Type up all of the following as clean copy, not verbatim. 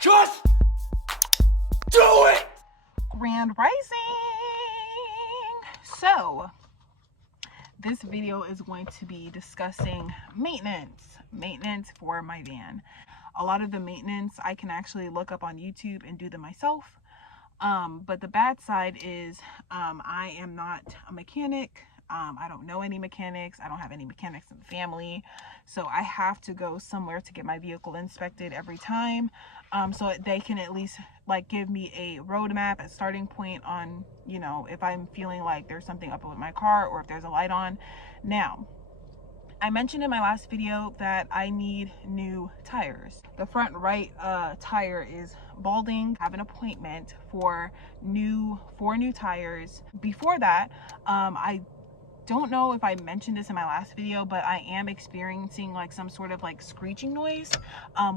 Just do it! Grand Rising! So, this video is going to be discussing maintenance for my van. A lot of the maintenance I can actually look up on YouTube and do them myself. But the bad side is I am not a mechanic. I don't know any mechanics. I don't have any mechanics in the family. So I have to go somewhere to get my vehicle inspected every time. So they can at least like give me a roadmap, a starting point on, you know, if I'm feeling like there's something up with my car or if there's a light on. Now, I mentioned in my last video that I need new tires. The front right tire is balding. I have an appointment for four new tires. Before that, I don't know if I mentioned this in my last video, but I am experiencing like some sort of like screeching noise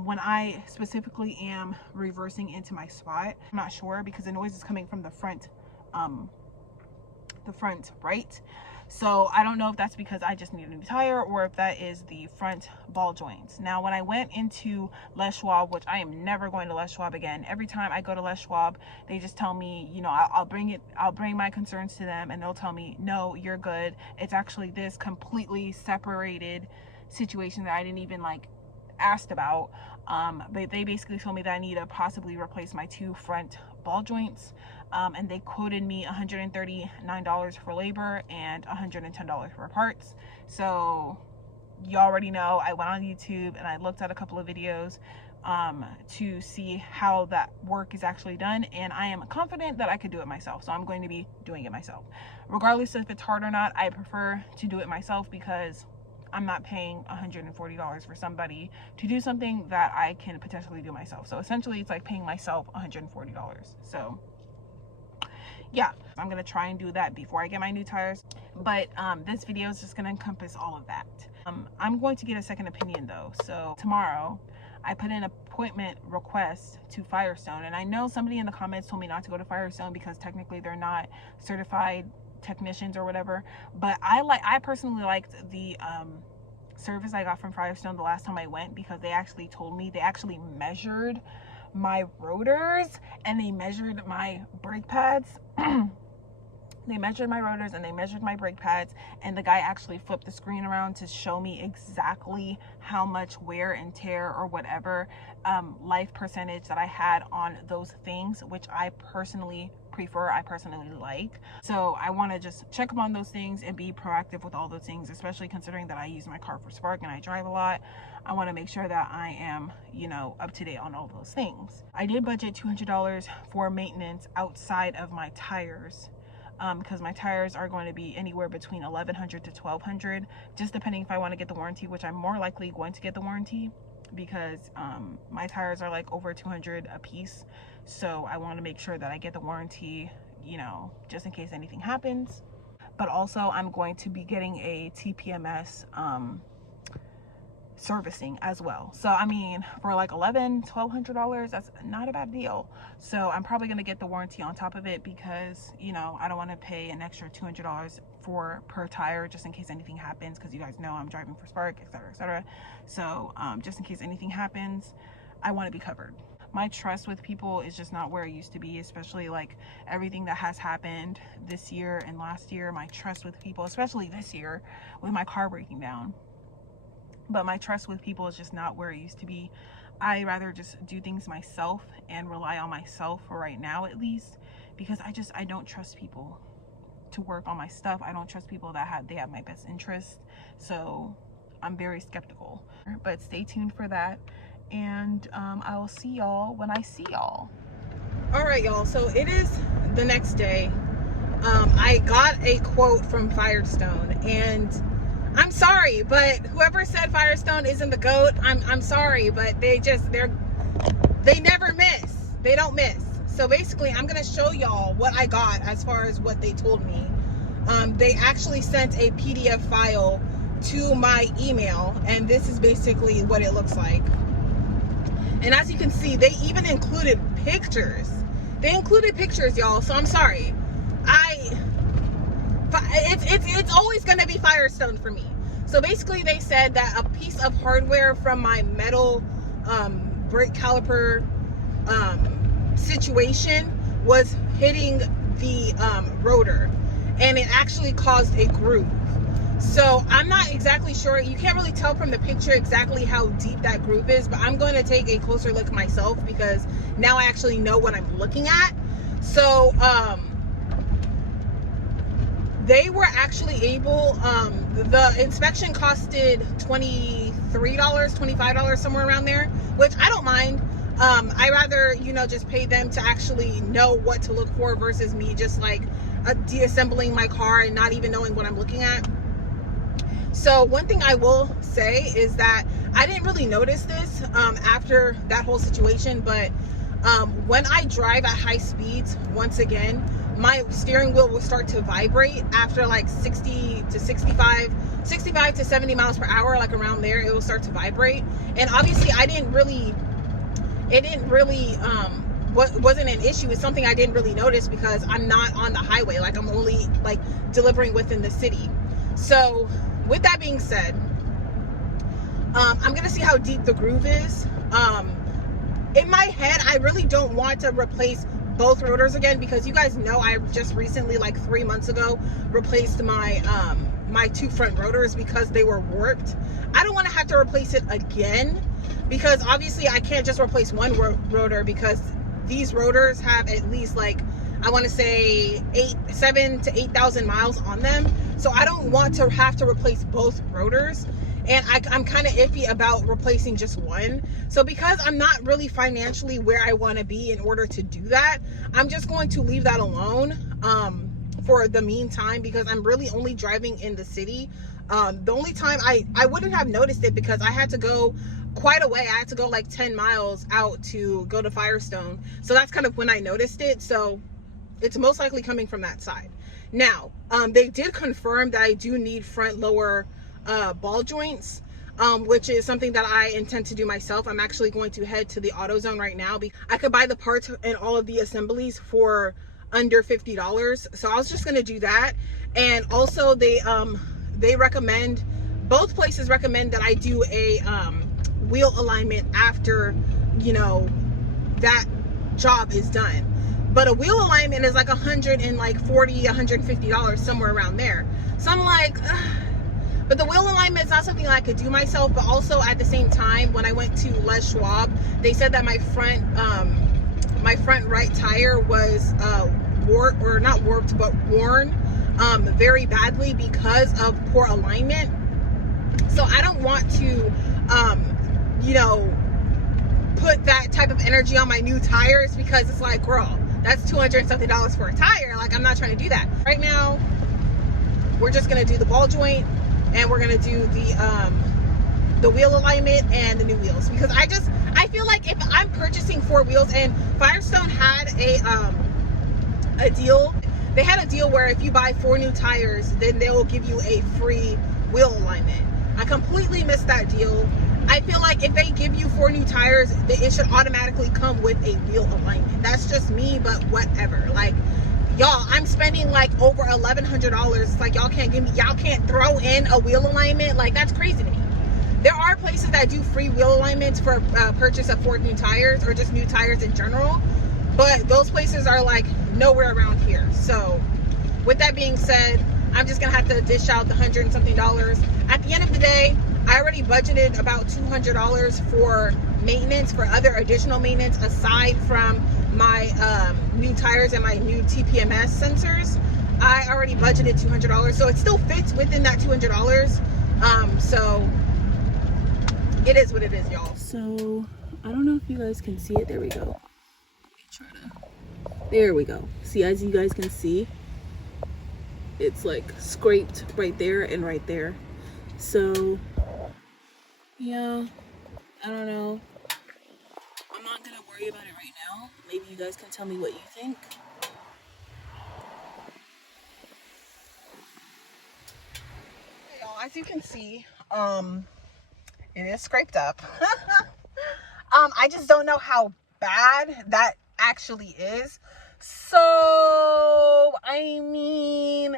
when I specifically am reversing into my spot. I'm not sure because the noise is coming from the front right. So I don't know if that's because I just need a new tire or if that is the front ball joints. Now, when I went into Les Schwab, which I am never going to Les Schwab again, every time I go to Les Schwab, they just tell me, you know, I'll bring my concerns to them and they'll tell me, no, you're good. It's actually this completely separated situation that I didn't even like asked about. But they basically told me that I need to possibly replace my two front ball joints. And they quoted me $139 for labor and $110 for parts. So you already know I went on YouTube and I looked at a couple of videos to see how that work is actually done, and I am confident that I could do it myself. So I'm going to be doing it myself. Regardless if it's hard or not, I prefer to do it myself because I'm not paying $140 for somebody to do something that I can potentially do myself. So essentially it's like paying myself $140. So yeah, I'm gonna try and do that before I get my new tires. But this video is just gonna encompass all of that. I'm going to get a second opinion though. So tomorrow I put in an appointment request to Firestone, and I know somebody in the comments told me not to go to Firestone because technically they're not certified technicians or whatever. But I personally liked the service I got from Firestone the last time I went, because they actually told me, they actually measured my rotors and they measured my brake pads. They measured my rotors and they measured my brake pads, and the guy actually flipped the screen around to show me exactly how much wear and tear or whatever life percentage that I had on those things, which I personally prefer, I personally like. So I want to just check up on those things and be proactive with all those things, especially considering that I use my car for Spark and I drive a lot. I want to make sure that I am, you know, up to date on all those things. I did budget $200 for maintenance outside of my tires, because my tires are going to be anywhere between $1,100 to $1,200, just depending if I want to get the warranty, which I'm more likely going to get the warranty because my tires are like over $200 a piece. So I want to make sure that I get the warranty, you know, just in case anything happens. But also I'm going to be getting a TPMS servicing as well. So I mean, for like $1,100-$1,200, that's not a bad deal. So I'm probably going to get the warranty on top of it because, you know, I don't want to pay an extra $200 per tire just in case anything happens, because you guys know I'm driving for Spark, etc., etc. So just in case anything happens, I want to be covered. My trust with people is just not where it used to be, especially like everything that has happened this year and last year. My trust with people, especially this year with my car breaking down. But my trust with people is just not where it used to be. I rather just do things myself and rely on myself for right now, at least, because I don't trust people to work on my stuff. I don't trust people that they have my best interest. So I'm very skeptical. But stay tuned for that, and I will see y'all when I see y'all. All right, y'all. So it is the next day. I got a quote from Firestone, and I'm sorry, but whoever said Firestone isn't the GOAT, I'm sorry, but they never miss. They don't miss. So basically, I'm gonna show y'all what I got as far as what they told me. They actually sent a PDF file to my email, and this is basically what it looks like. And as you can see, they even included pictures. They included pictures, y'all. So I'm sorry. It's always gonna be Firestone for me. So basically, they said that a piece of hardware from my metal brake caliper situation was hitting the rotor, and it actually caused a groove. So I'm not exactly sure. You can't really tell from the picture exactly how deep that groove is, but I'm going to take a closer look myself because now I actually know what I'm looking at. So they were actually able, the inspection costed $23, $25, somewhere around there, which I don't mind. I rather, you know, just pay them to actually know what to look for versus me just like deassembling my car and not even knowing what I'm looking at. So one thing I will say is that I didn't really notice this after that whole situation, but when I drive at high speeds, once again, my steering wheel will start to vibrate after like 65 to 70 miles per hour, like around there, it will start to vibrate. And obviously wasn't an issue. It's something I didn't really notice because I'm not on the highway. Like I'm only like delivering within the city. So with that being said, I'm gonna see how deep the groove is. In my head, I really don't want to replace both rotors again because you guys know I just recently, like 3 months ago, replaced my my two front rotors because they were warped. I don't want to have to replace it again because obviously I can't just replace one rotor because these rotors have at least, like, I want to say 7,000 to 8,000 miles on them. So I don't want to have to replace both rotors. And I'm kind of iffy about replacing just one. So because I'm not really financially where I want to be in order to do that, I'm just going to leave that alone for the meantime because I'm really only driving in the city. The only time I wouldn't have noticed it because I had to go quite a way. I had to go like 10 miles out to go to Firestone. So that's kind of when I noticed it. So it's most likely coming from that side. Now, they did confirm that I do need front lower ball joints, which is something that I intend to do myself. I'm actually going to head to the AutoZone right now. I could buy the parts and all of the assemblies for under $50. So I was just going to do that. And also they recommend, both places recommend that I do a wheel alignment after, you know, that job is done. But a wheel alignment is like $140, $150, somewhere around there. So I'm like, ugh. But the wheel alignment is not something I could do myself. But also at the same time, when I went to Les Schwab, they said that my front right tire was worn very badly because of poor alignment. So I don't want to, you know, put that type of energy on my new tires because it's like, girl, that's $200 and something for a tire. Like, I'm not trying to do that. Right now, we're just gonna do the ball joint and we're gonna do the wheel alignment and the new wheels because I feel like if I'm purchasing 4 wheels, and Firestone had a deal. They had a deal where if you buy 4 new tires, then they will give you a free wheel alignment. I completely missed that deal. I feel like if they give you 4 new tires, it should automatically come with a wheel alignment. That's just me, but whatever. Like, y'all, I'm spending like over $1,100. It's like y'all can't throw in a wheel alignment. Like, that's crazy to me. There are places that do free wheel alignments for purchase of 4 new tires or just new tires in general, but those places are like nowhere around here. So with that being said, I'm just gonna have to dish out the $100 and something. At the end of the day, I already budgeted about $200 for maintenance, for other additional maintenance aside from my new tires and my new TPMS sensors. I already budgeted $200, so it still fits within that $200. So it is what it is, y'all. So I don't know if you guys can see it. There we go. There we go. See, as you guys can see, it's like scraped right there and right there. So yeah, I don't know. I'm not gonna worry about it right now. Maybe you guys can tell me what you think. Hey, y'all, as you can see, it is scraped up. I just don't know how bad that actually is. So I mean,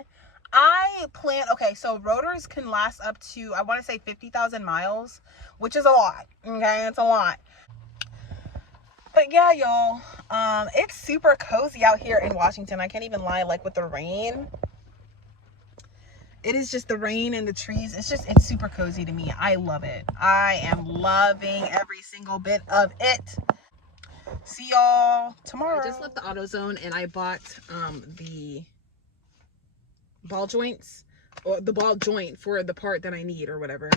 okay, so rotors can last up to, I want to say 50,000 miles, which is a lot. Okay, it's a lot. But yeah, y'all, it's super cozy out here in Washington. I can't even lie, like with the rain. It is just the rain and the trees. It's super cozy to me. I love it. I am loving every single bit of it. See y'all tomorrow. I just left the AutoZone and I bought the ball joints, or the ball joint for the part that I need or whatever.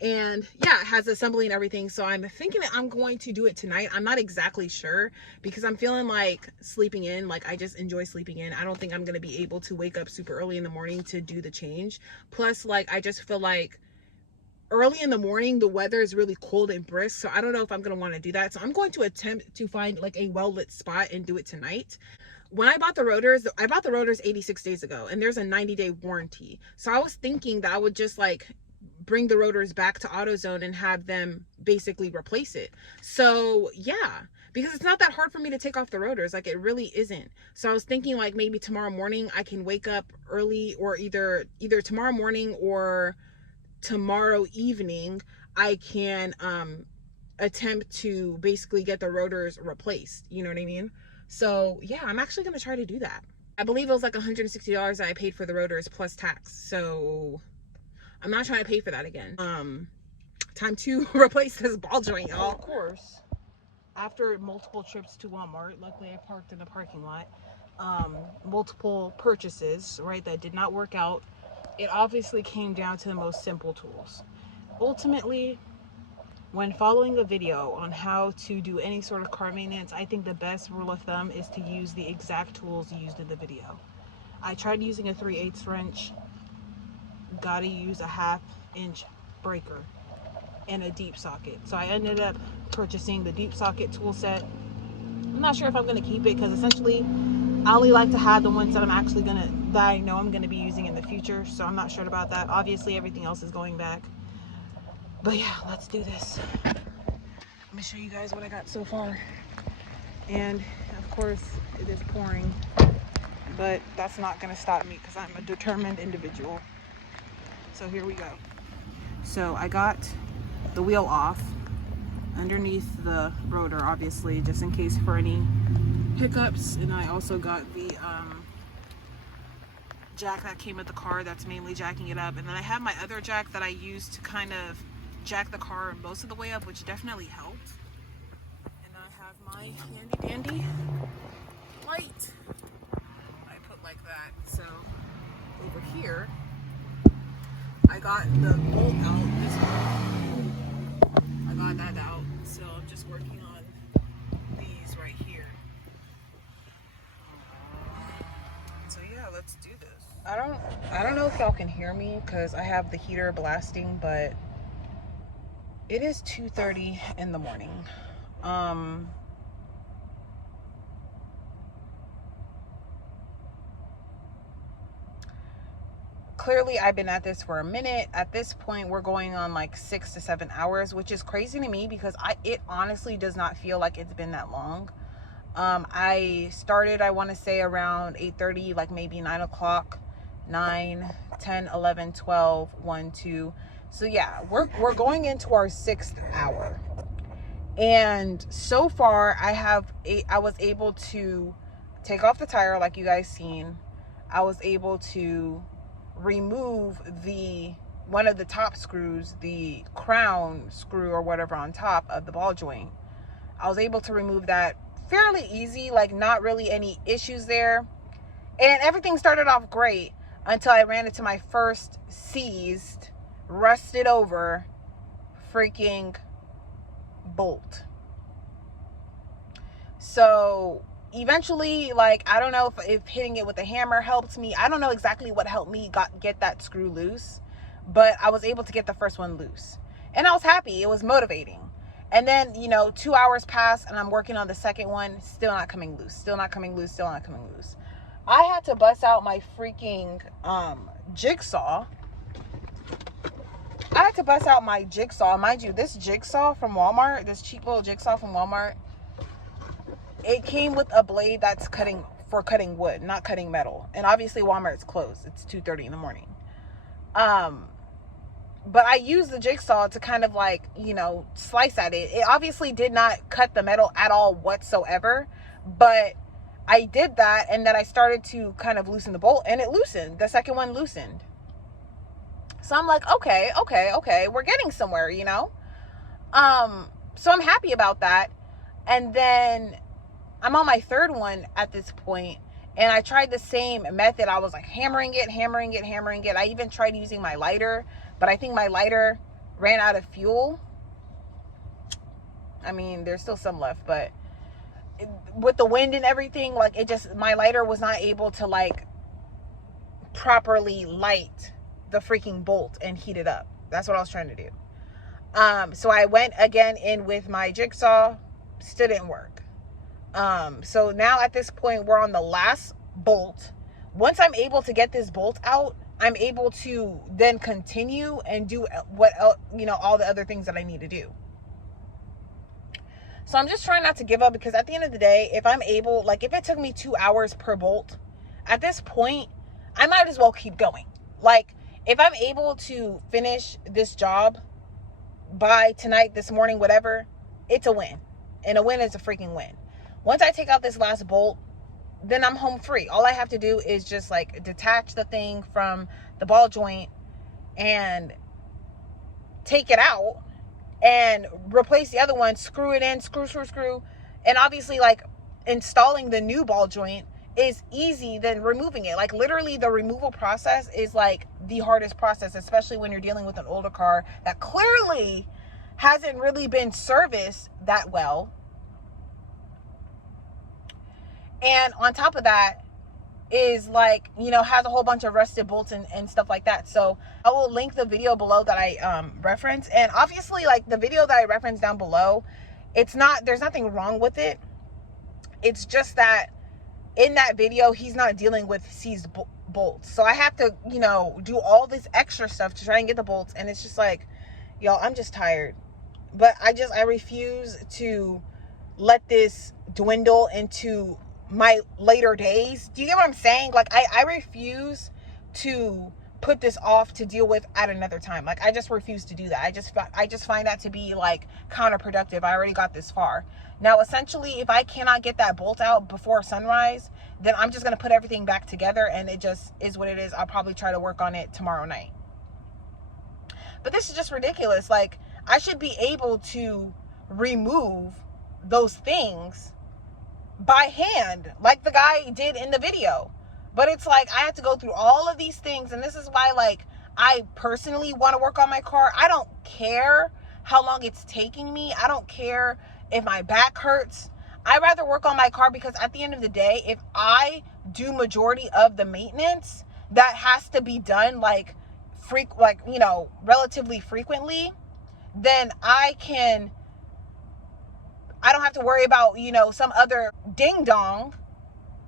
And yeah, it has assembly and everything. So I'm thinking that I'm going to do it tonight. I'm not exactly sure because I'm feeling like sleeping in. Like, I just enjoy sleeping in. I don't think I'm going to be able to wake up super early in the morning to do the change. Plus, like, I just feel like early in the morning, the weather is really cold and brisk. So I don't know if I'm going to want to do that. So I'm going to attempt to find like a well-lit spot and do it tonight. When I bought the rotors 86 days ago, and there's a 90-day warranty. So I was thinking that I would just like bring the rotors back to AutoZone and have them basically replace it. So yeah, because it's not that hard for me to take off the rotors. Like, it really isn't. So I was thinking like maybe tomorrow morning I can wake up early, or either tomorrow morning or tomorrow evening I can attempt to basically get the rotors replaced. You know what I mean? So yeah, I'm actually going to try to do that. I believe it was like $160 that I paid for the rotors plus tax. So I'm not trying to pay for that again. Time to replace this ball joint, y'all. Of course, after multiple trips to Walmart, luckily I parked in the parking lot, multiple purchases, right, that did not work out, it obviously came down to the most simple tools. Ultimately, when following a video on how to do any sort of car maintenance, I think the best rule of thumb is to use the exact tools used in the video. I tried using a 3/8 wrench, gotta use a 1/2 inch breaker and a deep socket. So I ended up purchasing the deep socket tool set. I'm not sure if I'm gonna keep it because essentially I only like to have the ones that I know I'm gonna be using in the future. So I'm not sure about that. Obviously everything else is going back. But yeah, let's do this. Let me show you guys what I got so far. And of course it is pouring, but that's not gonna stop me because I'm a determined individual. So here we go. So I got the wheel off underneath the rotor, obviously, just in case for any hiccups. And I also got the jack that came with the car that's mainly jacking it up. And then I have my other jack that I use to kind of jack the car most of the way up, which definitely helped. And I have my handy dandy light I put like that. So over here I got the bolt out, this one. I got that out, so I'm just working on these right here. So yeah, let's do this. I don't know if y'all can hear me because I have the heater blasting, but it is 2:30 in the morning. Clearly I've been at this for a minute. At this point we're going on like 6 to 7 hours, which is crazy to me because it honestly does not feel like it's been that long. I started, I want to say around 8:30, like maybe 9 o'clock, 9, 10, 11, 12, 1, 2. So yeah, we're going into our 6th hour. And so far I was able to take off the tire like you guys seen. I was able to remove one of the top screws, the crown screw or whatever on top of the ball joint. I was able to remove that fairly easy, like not really any issues there. And everything started off great until I ran into my first seized, rusted over freaking bolt. So eventually, like, I don't know if hitting it with a hammer helped me. I don't know exactly what helped me get that screw loose, but I was able to get the first one loose. And I was happy. It was motivating. And then, 2 hours passed and I'm working on the second one. Still not coming loose. Still not coming loose. Still not coming loose. I had to bust out my freaking jigsaw. I had to bust out my jigsaw. Mind you, this jigsaw from Walmart, this cheap little jigsaw from Walmart, it came with a blade that's for cutting wood, not cutting metal. And obviously Walmart's closed. It's 2:30 in the morning. but I used the jigsaw to kind of like, you know, slice at it. It obviously did not cut the metal at all whatsoever, but I did that, and then I started to kind of loosen the bolt, and it loosened. The second one loosened. So I'm like, okay, we're getting somewhere, you know? So I'm happy about that. And then I'm on my third one at this point, and I tried the same method. I was like hammering it. I even tried using my lighter, but I think my lighter ran out of fuel. I mean, there's still some left, but with the wind and everything, like my lighter was not able to like properly light the freaking bolt and heat it up. That's what I was trying to do. So I went again in with my jigsaw, still didn't work. So now at this point, we're on the last bolt. Once I'm able to get this bolt out, I'm able to then continue and do what else, you know, all the other things that I need to do. So I'm just trying not to give up, because at the end of the day, if I'm able, like if it took me 2 hours per bolt, at this point, I might as well keep going. Like if I'm able to finish this job by tonight, this morning, whatever, it's a win. And a win is a freaking win. Once I take out this last bolt, then I'm home free. All I have to do is just like detach the thing from the ball joint and take it out and replace the other one, screw it in, screw. And obviously, like, installing the new ball joint is easy than removing it. Like, literally the removal process is like the hardest process, especially when you're dealing with an older car that clearly hasn't really been serviced that well. And on top of that is like, you know, has a whole bunch of rusted bolts and stuff like that. So I will link the video below that I reference. And obviously, like, the video that I reference down below, there's nothing wrong with it. It's just that in that video, he's not dealing with seized bolts. So I have to, you know, do all this extra stuff to try and get the bolts. And it's just like, y'all, I'm just tired. But I refuse to let this dwindle into my later days. Do you get what I'm saying? Like, I refuse to put this off to deal with at another time. Like, I just refuse to do that. I just find that to be like counterproductive. I already got this far. Now, essentially, if I cannot get that bolt out before sunrise, then I'm just going to put everything back together, and it just is what it is. I'll probably try to work on it tomorrow night. But this is just ridiculous. Like, I should be able to remove those things by hand, like the guy did in the video. But it's like, I have to go through all of these things. And this is why, like, I personally want to work on my car. I don't care how long it's taking me. I don't care if my back hurts. I'd rather work on my car, because at the end of the day, if I do majority of the maintenance that has to be done like you know, relatively frequently, then I don't have to worry about, you know, some other ding dong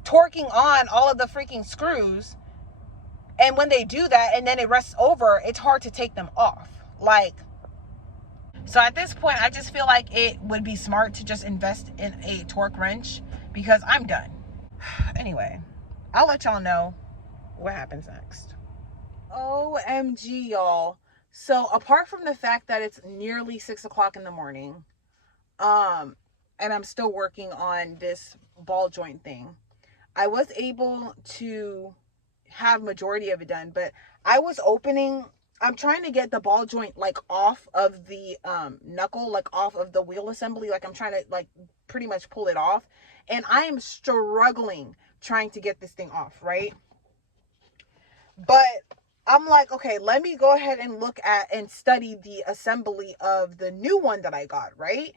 torquing on all of the freaking screws. And when they do that and then it rests over, it's hard to take them off. Like, so at this point, I just feel like it would be smart to just invest in a torque wrench, because I'm done. Anyway, I'll let y'all know what happens next. OMG, y'all. So apart from the fact that it's nearly 6 o'clock in the morning, and I'm still working on this ball joint thing, I was able to have majority of it done, but I'm trying to get the ball joint like off of the knuckle, like off of the wheel assembly. Like, I'm trying to like pretty much pull it off, and I am struggling trying to get this thing off, right? But I'm like, okay, let me go ahead and look at and study the assembly of the new one that I got, right?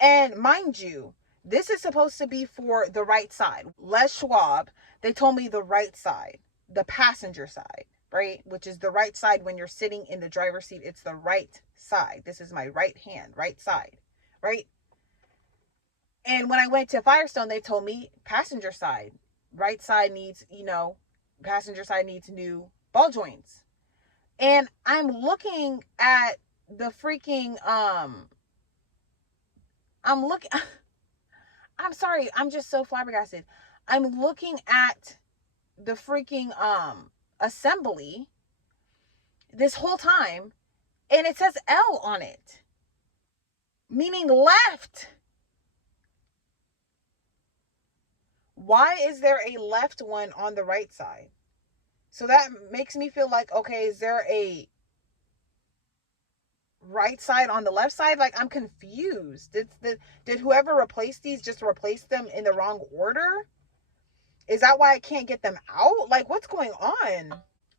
And mind you, this is supposed to be for the right side. Les Schwab, they told me the right side, the passenger side, right? Which is the right side when you're sitting in the driver's seat. It's the right side. This is my right hand, right side, right? And when I went to Firestone, they told me passenger side. Right side needs, you know, passenger side needs new ball joints. And I'm looking at the freaking, I'm sorry, I'm just so flabbergasted. I'm looking at the freaking assembly this whole time, And it says L on it, meaning left. Why is there a left one on the right side? So that makes me feel like, okay, is there a right side on the left side? Like, I'm confused. Did whoever replaced these just replace them in the wrong order? Is that why I can't get them out? Like, what's going on?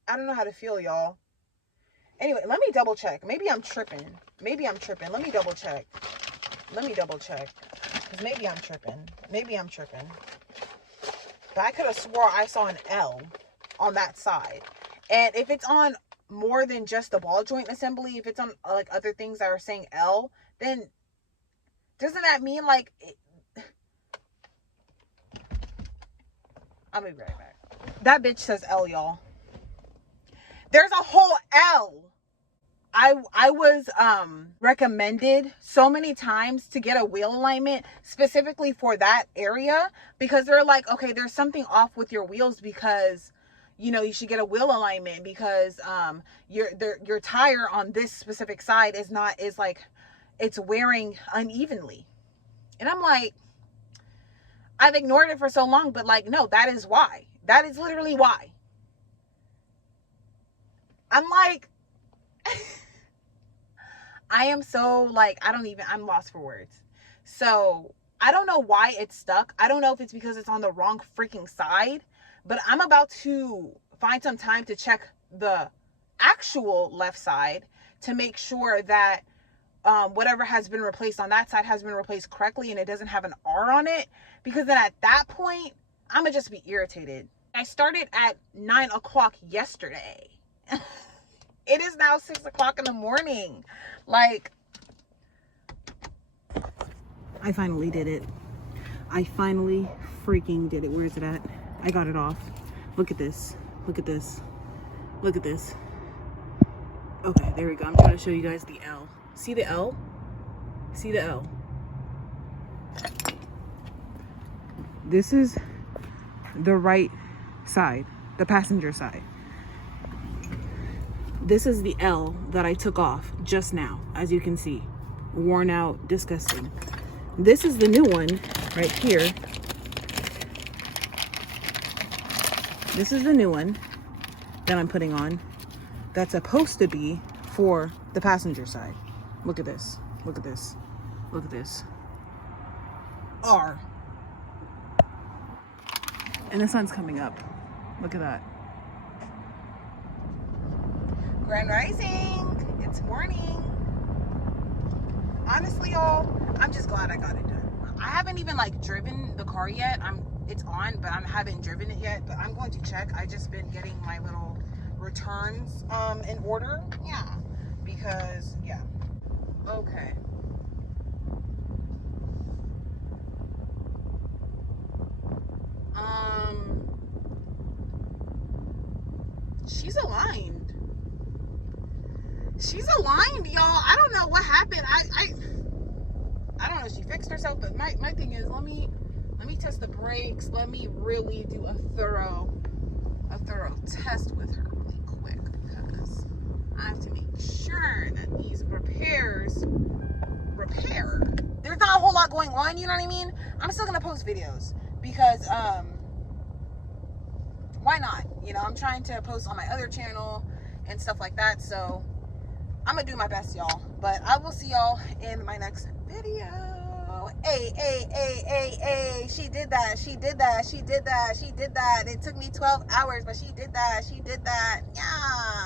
I don't know how to feel, y'all. Anyway, let me double check. Maybe I'm tripping. Let me double check. Because maybe I'm tripping. But I could have swore I saw an L on that side. And if it's on more than just the ball joint assembly, if it's on like other things that are saying L, then doesn't that mean like I'll be right back. That bitch says L, y'all. There's a whole L. I was recommended so many times to get a wheel alignment specifically for that area, because they're like, okay, there's something off with your wheels, because you know you should get a wheel alignment because your tire on this specific side is like it's wearing unevenly. And I'm like, I've ignored it for so long, but like, no, that is why. That is literally why. I'm like I am so like, I'm lost for words. So I don't know why it's stuck. I don't know if it's because it's on the wrong freaking side, but I'm about to find some time to check the actual left side to make sure that whatever has been replaced on that side has been replaced correctly and it doesn't have an R on it, because then at that point, I'm gonna just be irritated. I started at 9 o'clock yesterday. It is now 6 o'clock in the morning. Like, I finally did it. I finally freaking did it. Where is it at? I got it off. Look at this. Look at this. Look at this. Okay, there we go. I'm trying to show you guys the L. See the L? See the L? This is the right side, the passenger side. This is the L that I took off just now, as you can see. Worn out, disgusting. This is the new one right here. This is the new one that I'm putting on. That's supposed to be for the passenger side. Look at this. Look at this. Look at this. R. And the sun's coming up. Look at that. Grand Rising. It's morning. Honestly, y'all, I'm just glad I got it done. I haven't even like driven the car yet. It's on, but I haven't driven it yet. But I'm going to check. I just been getting my little returns in order. Yeah. Because yeah. Okay. She's aligned. She's aligned, y'all. I don't know what happened. I don't know if she fixed herself, but my thing is, let me test the brakes. Let me really do a thorough test with her really quick, because I have to make sure that these repairs repair. There's not a whole lot going on, you know what I mean? I'm still gonna post videos because why not? You know, I'm trying to post on my other channel and stuff like that, so I'm gonna do my best, y'all. But I will see y'all in my next video. Hey, she did that. It took me 12 hours, but she did that. Yeah.